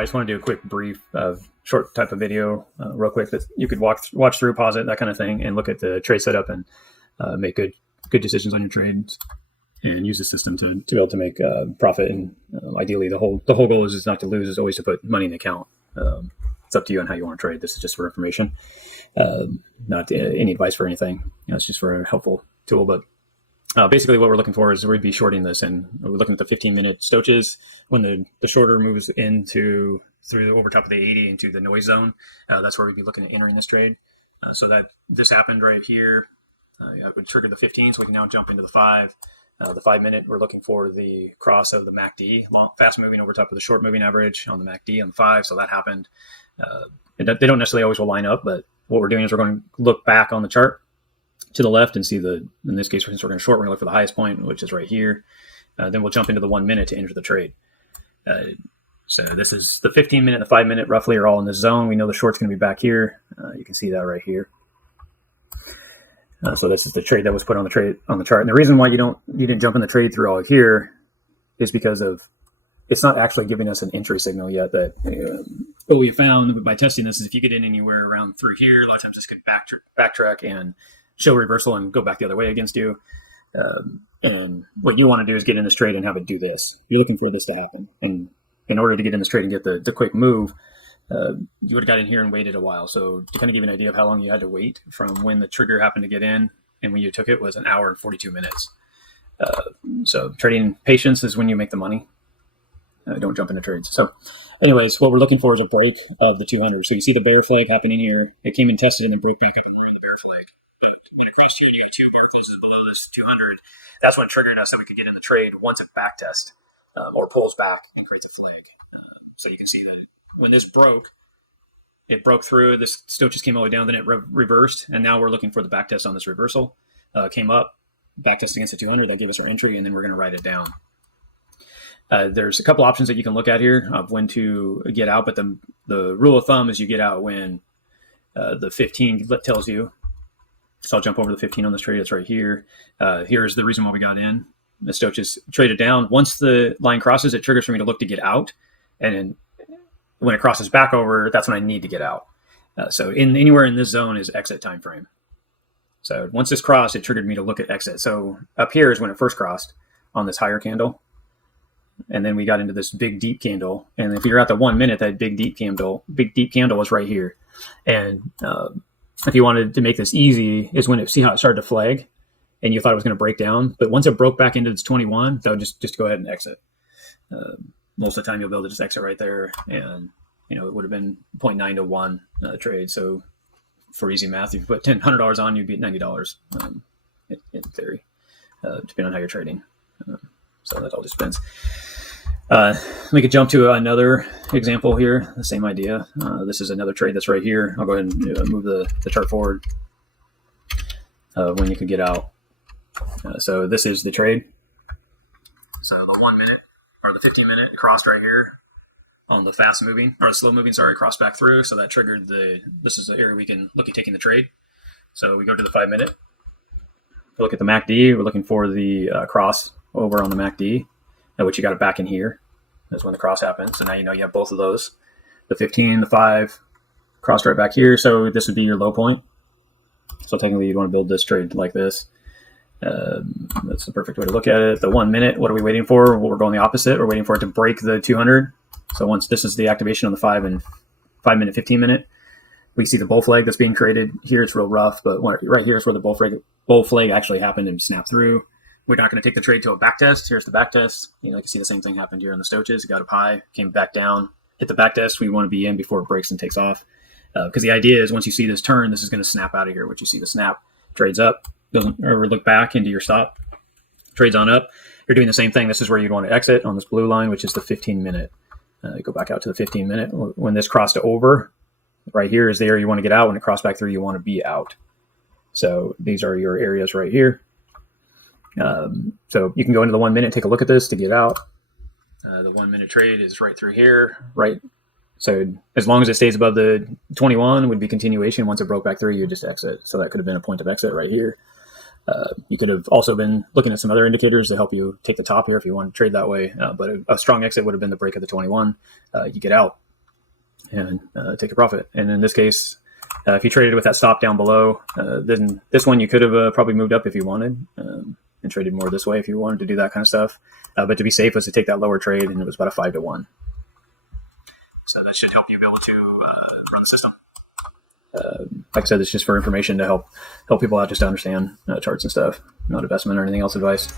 right, I just want to do a quick brief, short type of video, real quick that you could watch through, pause it, that kind of thing, and look at the trade setup and make good decisions on your trades, and use the system to be able to make profit. And ideally, the whole goal is not to lose; is always to put money in the account. It's up to you on how you want to trade. This is just for information, not any advice for anything. It's just for a helpful tool, but. Basically, what we're looking for is we'd be shorting this, and we're looking at the 15-minute Stochas when the shorter moves through over top of the 80 into the noise zone. That's where we'd be looking at entering this trade. So that this happened right here. I would trigger the 15, so we can now jump into the 5. The 5-minute, we're looking for the cross of the MACD, fast moving over top of the short moving average on the MACD on the 5. So that happened. They don't necessarily always will line up, but what we're doing is we're going to look back on the chart to the left and see in this case, since we're going to short, we're going to look for the highest point, which is right here. Then we'll jump into the 1 minute to enter the trade. So this is the 15-minute, the 5-minute roughly are all in this zone. We know the short's going to be back here. You can see that right here. So this is the trade that was put on the chart. And the reason why you didn't jump in the trade through all here is because it's not actually giving us an entry signal yet. What we found by testing this is if you get in anywhere around through here, a lot of times this could backtrack and show reversal and go back the other way against you. And what you want to do is get in this trade and have it do this. You're looking for this to happen. And in order to get in this trade and get the quick move, you would have got in here and waited a while. So to kind of give you an idea of how long you had to wait from when the trigger happened to get in and when you took it was 1 hour and 42 minutes. So trading patience is when you make the money. Don't jump into trades. So anyways, what we're looking for is a break of the 200. So you see the bear flag happening here. It came and tested and then broke back up and we're in the bear flag. When it crossed here and you got 2 bear closes below this 200, that's when triggering us that we could get in the trade once it backtest or pulls back and creates a flag. So you can see that when this broke, it broke through. This Stochas came all the way down, then it reversed, and now we're looking for the backtest on this reversal. Came up, backtest against the 200, that gave us our entry, and then we're going to write it down. There's a couple options that you can look at here of when to get out, but the rule of thumb is you get out when the 15 tells you. So I'll jump over the 15 on this trade. It's right here. Here's the reason why we got in. The Stochas traded down. Once the line crosses, it triggers for me to look to get out. And then when it crosses back over, that's when I need to get out. So anywhere in this zone is exit time frame. So once this crossed, it triggered me to look at exit. So up here is when it first crossed on this higher candle. And then we got into this big deep candle. And if you're at the 1 minute, that big deep candle was right here. And if you wanted to make this easy, is when see how it started to flag and you thought it was going to break down. But once it broke back into its 21, so just go ahead and exit. Most of the time you'll be able to just exit right there. And, it would have been 0.9 to 1 trade. So for easy math, if you put $100 on, you'd be at $90 in theory, depending on how you're trading. So that all just depends. We could jump to another example here. The same idea. This is another trade that's right here. I'll go ahead and move the chart forward when you could get out. So this is the trade. So the 1 minute or the 15-minute crossed right here on the fast moving or the slow moving. Sorry, crossed back through. So that triggered this is the area we can look at taking the trade. So we go to the 5-minute. Look at the MACD. We're looking for the cross over on the MACD. Which you got it back in here. That's when the cross happens. So now you have both of those. The 15, the 5, crossed right back here. So this would be your low point. So technically you'd want to build this trade like this. That's the perfect way to look at it. The 1 minute, what are we waiting for? Well, we're going the opposite. We're waiting for it to break the 200. So once this is the activation on the 5-minute, 15-minute, we see the bull flag that's being created. Here it's real rough, but right here is where the bull flag actually happened and snapped through. We're not going to take the trade to a backtest. Here's the backtest. You can see the same thing happened here on the Stochas. It got up high, came back down, hit the backtest. We want to be in before it breaks and takes off. Because the idea is once you see this turn, this is going to snap out of here. Once you see the snap, trades up, doesn't ever look back into your stop, trades on up. You're doing the same thing. This is where you'd want to exit on this blue line, which is the 15-minute. Go back out to the 15-minute. When this crossed over, right here is the area you want to get out. When it crossed back through, you want to be out. So these are your areas right here. So you can go into the 1 minute, take a look at this to get out. The 1 minute trade is right through here, right? So as long as it stays above the 21 would be continuation. Once it broke back through, you just exit. So that could have been a point of exit right here. You could have also been looking at some other indicators to help you take the top here if you want to trade that way. But a strong exit would have been the break of the 21. You get out and take a profit. And in this case, if you traded with that stop down below, then this one you could have probably moved up if you wanted, and traded more this way if you wanted to do that kind of stuff. But to be safe was to take that lower trade, and it was about a 5-to-1. So that should help you be able to run the system. Like I said, it's just for information to help people out, just to understand charts and stuff, not investment or anything else advice.